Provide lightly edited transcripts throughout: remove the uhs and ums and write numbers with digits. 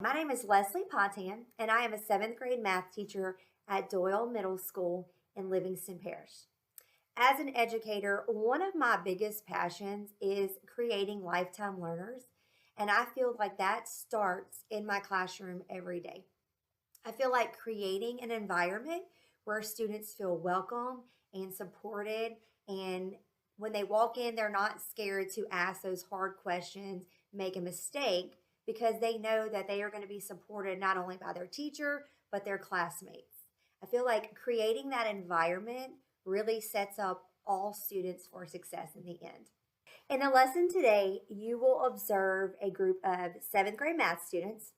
My name is Leslie Potan, and I am a seventh grade math teacher at Doyle Middle School in Livingston Parish. As an educator, one of my biggest passions is creating lifetime learners, and I feel like that starts in my classroom every day. I feel like creating an environment where students feel welcome and supported, and when they walk in, they're not scared to ask those hard questions, make a mistake, because they know that they are going to be supported not only by their teacher, but their classmates. I feel like creating that environment really sets up all students for success in the end. In the lesson today, you will observe a group of seventh grade math students.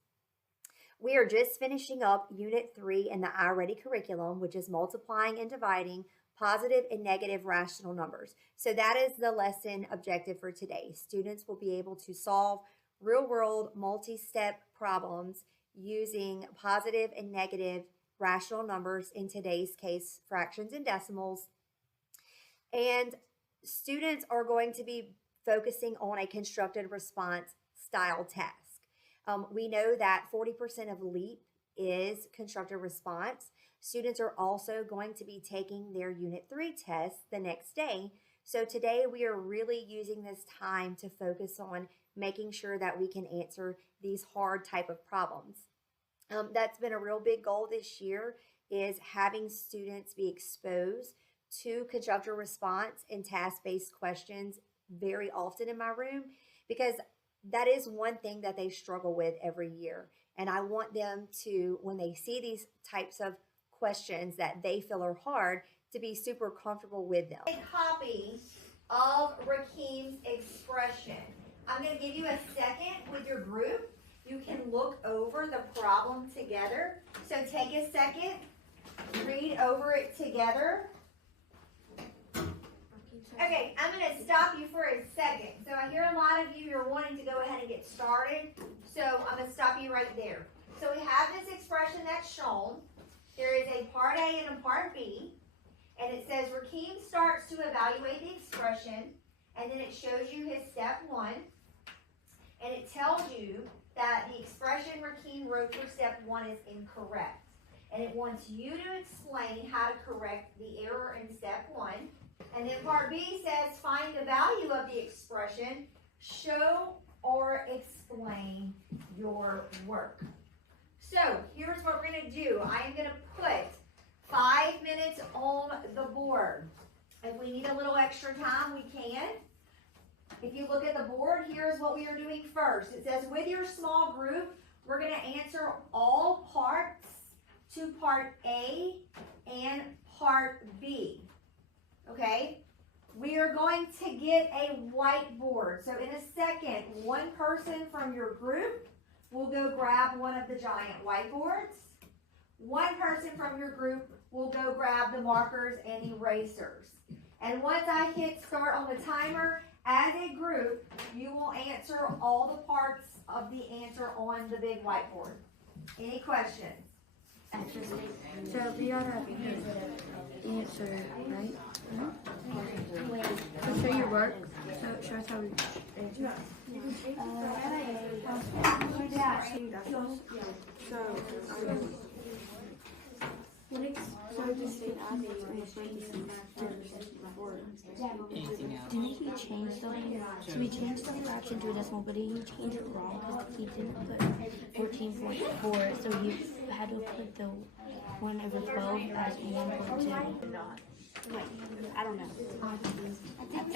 We are just finishing up Unit 3 in the iReady curriculum, which is multiplying and dividing positive and negative rational numbers. So that is the lesson objective for today. Students will be able to solve real-world multi-step problems using positive and negative rational numbers, in today's case, fractions and decimals. And students are going to be focusing on a constructed response style task. We know that 40% of LEAP is constructed response. Students are also going to be taking their Unit 3 test the next day. So today we are really using this time to focus on making sure that we can answer these hard type of problems. That's been a real big goal this year, is having students be exposed to constructed response and task-based questions very often in my room, because that is one thing that they struggle with every year. And I want them to, when they see these types of questions that they feel are hard, to be super comfortable with them. A copy of Rakim's expression. I'm going to give you a second with your group. You can look over the problem together. So take a second, read over it together. Okay, I'm going to stop you for a second. So I hear a lot of you are wanting to go ahead and get started. So I'm going to stop you right there. So we have this expression that's shown. There is a part A and a part B. And it says Rakim starts to evaluate the expression. And then it shows you his step 1. And it tells you that the expression Rakim wrote for step 1 is incorrect. And it wants you to explain how to correct the error in step 1. And then part B says, find the value of the expression, show or explain your work. So here's what we're going to do. I am going to put 5 minutes on the board. If we need a little extra time, we can. If you look at the board, here's what we are doing first. It says, with your small group, we're going to answer all parts to part A and part B. Okay, we are going to get a whiteboard. So in a second, one person from your group will go grab one of the giant whiteboards. One person from your group will go grab the markers and erasers. And once I hit start on the timer, as a group, you will answer all the parts of the answer on the big whiteboard. Any questions? So we gotta answer, right? So show your work. So show us how we answer. Didn't he change something? So we changed the fraction to a decimal, but he changed it wrong because he didn't put 14.4, so he had to put the 1 over 12 as 1.2. Wait, I don't know.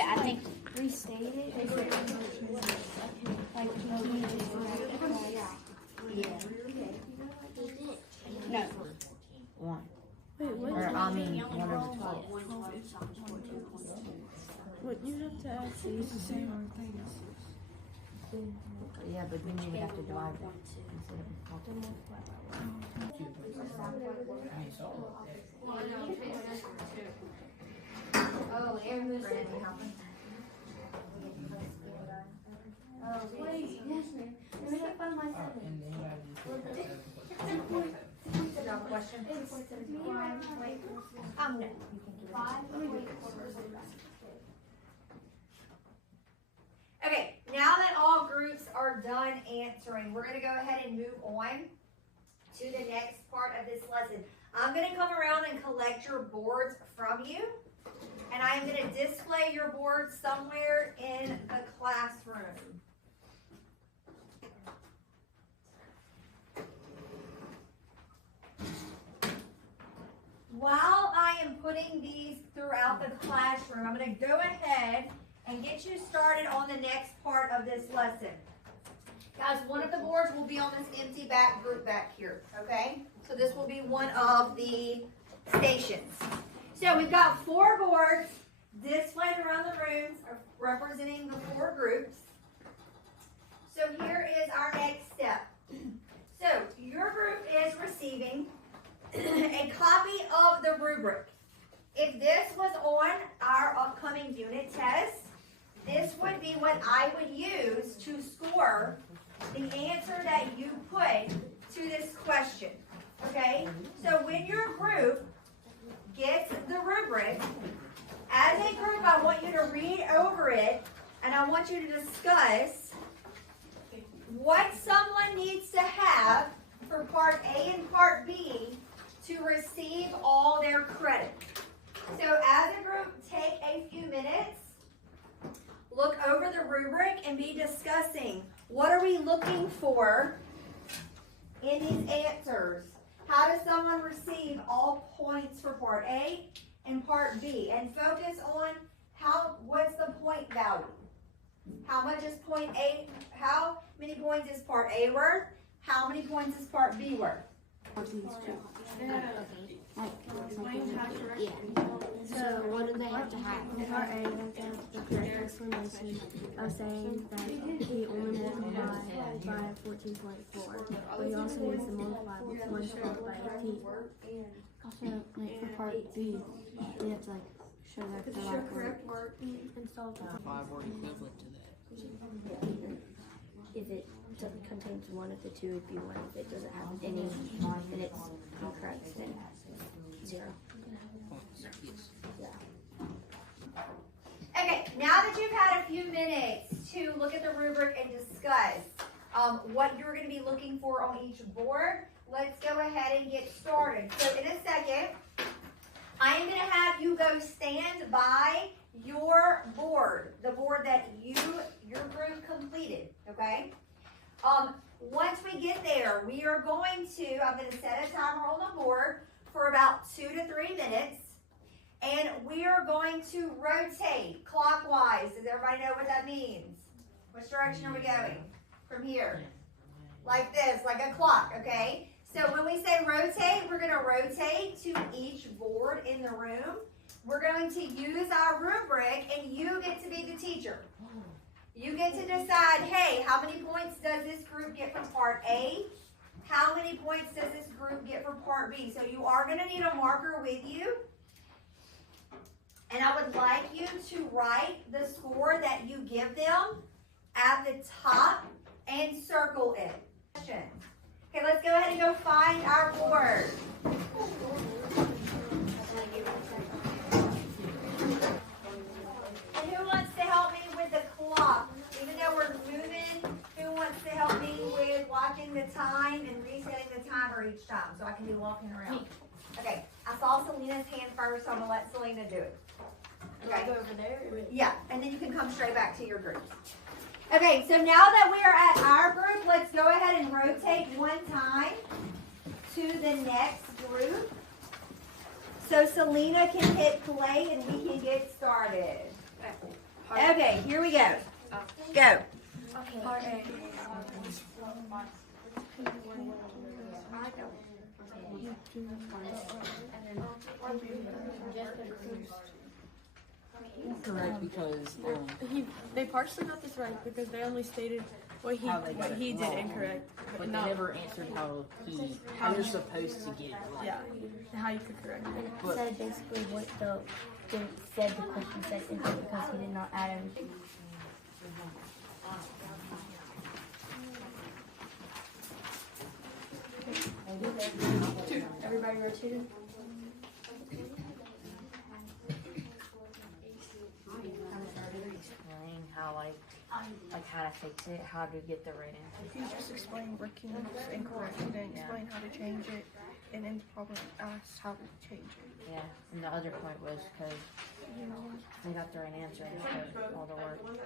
I think restate it. Yeah. No. 1. Wait, what? Or, I mean, 1 over 12. What, you have to actually use the same things. Yeah, but then you would have to divide it instead of Oh, Aaron was helping. Oh, please. Yes, ma'am. Let me get fun myself. Question. No. Okay, now that all groups are are done answering, we're going to go ahead and move on to the next part of this lesson. I'm going to come around and collect your boards from you, and I am going to display your boards somewhere in the classroom. While I am putting these throughout the classroom, I'm going to go ahead and get you started on the next part of this lesson. Guys, one of the boards will be on this empty back group back here, okay? So this will be one of the stations. So we've got 4 boards displayed around the rooms representing the 4 groups. So here is our next step. So your group is receiving a copy of the rubric. If this was on our upcoming unit test, this would be what I would use to score the answer that you put to this question. Okay? So when your group gets the rubric, as a group, I want you to read over it, and I want you to discuss what someone needs to have for Part A and Part B to receive all their credit. So as a group, take a few minutes, look over the rubric, and be discussing what are we looking for in these answers. How does someone receive all points for Part A and Part B? And focus on what's the point value? How much is point A? How many points is Part A worth? How many points is Part B worth? Yeah. So what do they have to have? In Part A, they have to have the correct explanation of saying that he only multiplied by 14.4, but he also needs to multiply 1/12 by 18. Also, like for part B, they have to like show that the right word. part and solve it. 5 were equivalent to that. If it contains one of the two, it'd be 1. If it doesn't have any, then it's incorrect, then 0. Yes. Okay, now that you've had a few minutes to look at the rubric and discuss what you're going to be looking for on each board, let's go ahead and get started. So in a second, I am going to have you go stand by your board, the board that your group completed, okay? Once we get there, I'm going to set a timer on the board for about 2 to 3 minutes, and we are going to rotate clockwise. Does everybody know what that means? Which direction are we going? From here. Like this, like a clock, okay? So when we say rotate, we're going to rotate to each board in the room. We're going to use our rubric, and you get to be the teacher. You get to decide, hey, how many points does this group get from Part A? How many points does this group get for Part B? So you are going to need a marker with you. And I would like you to write the score that you give them at the top and circle it. Okay, let's go ahead and go find our board. And who wants to help me with the clock? Even though we're moving, who wants to help me with watching the time and resetting the timer each time so I can be walking around? Okay, I saw Selena's hand first, so I'm going to let Selena do it. Okay. Go over there. Yeah, and then you can come straight back to your group. Okay, so now that we are at our group, let's go ahead and rotate one time to the next group. So Selena can hit play and we can get started. Okay, here we go. Go. Part A. Correct, because They partially got this right because they only stated what How they got it he did wrong. incorrect, but but they not never answered how you're supposed to get it right. yeah how you could correct it. It said basically what the question said simply because he did not add anything. Everybody rotated. Explain how how to fix it, how to get the right answer. You just explain what King's incorrect and then explain how to change it, and then probably ask how to change it. Yeah, and the other point was because they got the right answer instead of all the work.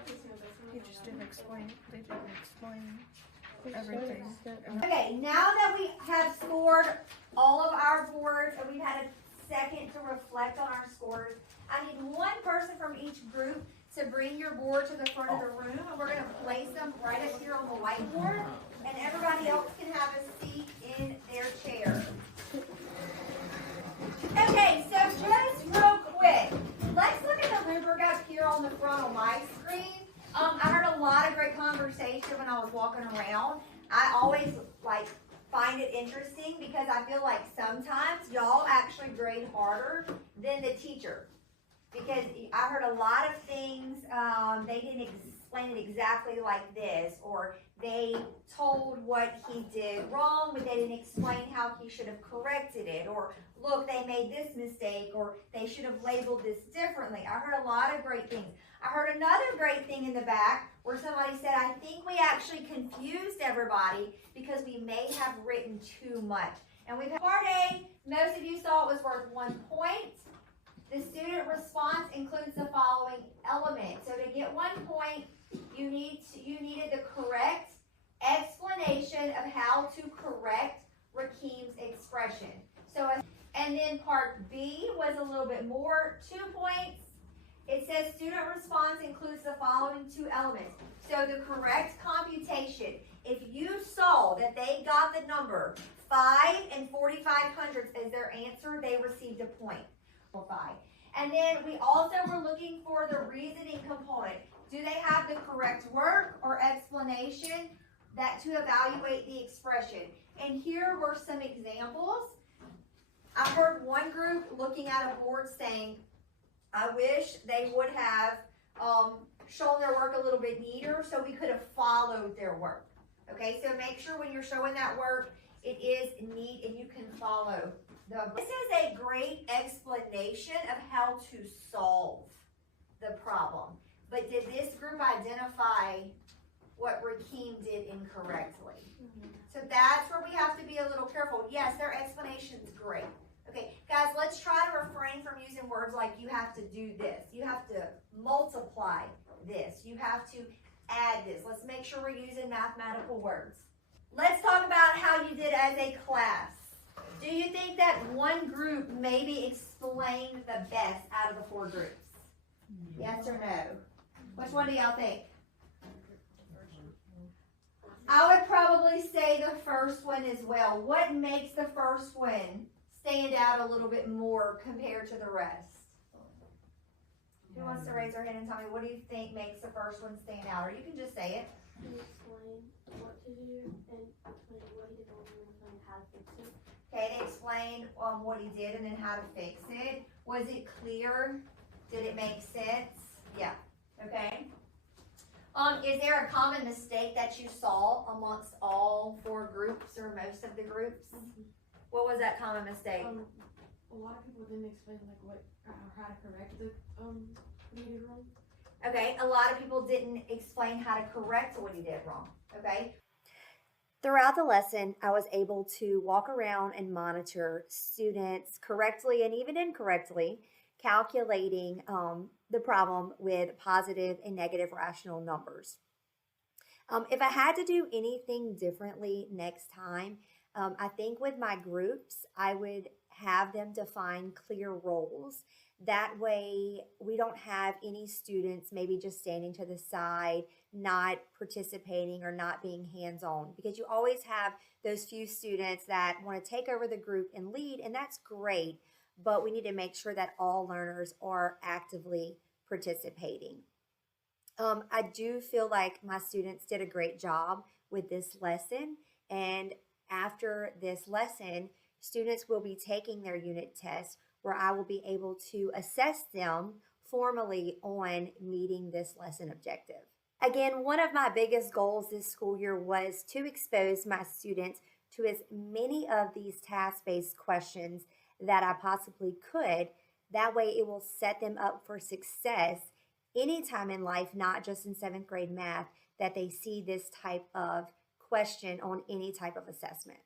They just didn't explain. They didn't explain everything. Okay, now that we have scored all of our boards and we've had a second to reflect on our scores, I need one person from each group to bring your board to the front of the room, and we're going to place them right up here on the whiteboard, and everybody else can have a seat in their chair. Okay, so just real quick, let's look at the rubric up here on the front on my screen. I heard a lot of great conversation when I was walking around. I always find it interesting because I feel like sometimes y'all actually grade harder than the teacher. Because I heard a lot of things, they didn't explain it exactly like this, or they told what he did wrong, but they didn't explain how he should have corrected it, or look, they made this mistake, or they should have labeled this differently. I heard a lot of great things. I heard another great thing in the back where somebody said, I think we actually confused everybody because we may have written too much. And we've had part A, most of you saw it was worth 1 point. The student response includes the following elements. So to get 1 point, you needed the correct explanation of how to correct Rakim's expression. And then part B was a little bit more, 2 points. It says student response includes the following 2 elements. So the correct computation, if you saw that they got the number 5 and 45/100 as their answer, they received a point. And then we also were looking for the reasoning component. Do they have the correct work or explanation that to evaluate the expression? And here were some examples. I heard one group looking at a board saying, I wish they would have shown their work a little bit neater so we could have followed their work. Okay, so make sure when you're showing that work, it is neat and you can follow. This is a great explanation of how to solve the problem. But did this group identify what Rakim did incorrectly? So that's where we have to be a little careful. Yes, their explanation's great. Okay, guys, let's try to refrain from using words like you have to do this. You have to multiply this. You have to add this. Let's make sure we're using mathematical words. Let's talk about how you did as a class. Do you think that one group maybe explained the best out of the 4 groups? Yes or no? Which one do y'all think? I would probably say the first one as well. What makes the first one stand out a little bit more compared to the rest? Who wants to raise their hand and tell me what do you think makes the first one stand out? Or you can just say it. He explained what to do and explain what he did wrong and explain how to fix it. Okay, they explained what he did and then how to fix it. Was it clear? Did it make sense? Yeah. Okay. Is there a common mistake that you saw amongst all 4 groups or most of the groups? What was that common mistake? A lot of people didn't explain what how to correct the what he did wrong. Okay, a lot of people didn't explain how to correct what he did wrong. Okay. Throughout the lesson, I was able to walk around and monitor students correctly and even incorrectly calculating the problem with positive and negative rational numbers. If I had to do anything differently next time, I think with my groups, I would have them define clear roles. That way, we don't have any students maybe just standing to the side, not participating or not being hands-on, because you always have those few students that want to take over the group and lead, and that's great, but we need to make sure that all learners are actively participating. I do feel like my students did a great job with this lesson, and after this lesson, students will be taking their unit test where I will be able to assess them formally on meeting this lesson objective. Again, one of my biggest goals this school year was to expose my students to as many of these task-based questions that I possibly could. That way it will set them up for success anytime in life, not just in 7th grade math, that they see this type of question on any type of assessment.